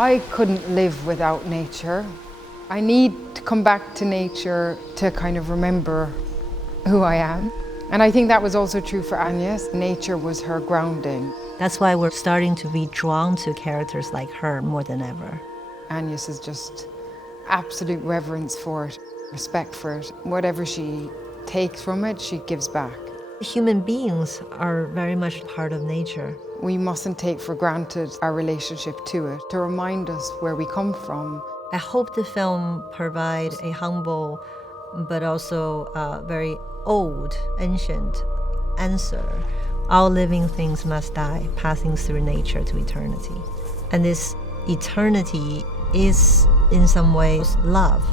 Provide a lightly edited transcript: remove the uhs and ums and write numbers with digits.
I couldn't live without nature. I need to come back to nature to kind of remember who I am. And I think that was also true for Agnes. Nature was her grounding. That's why we're starting to be drawn to characters like her more than ever. Agnes is just absolute reverence for it, respect for it. Whatever she takes from it, she gives back. Human beings are very much part of nature. We mustn't take for granted our relationship to it, to remind us where we come from. I hope the film provides a humble but also very old, ancient answer. All living things must die, passing through nature to eternity. And this eternity is in some ways love.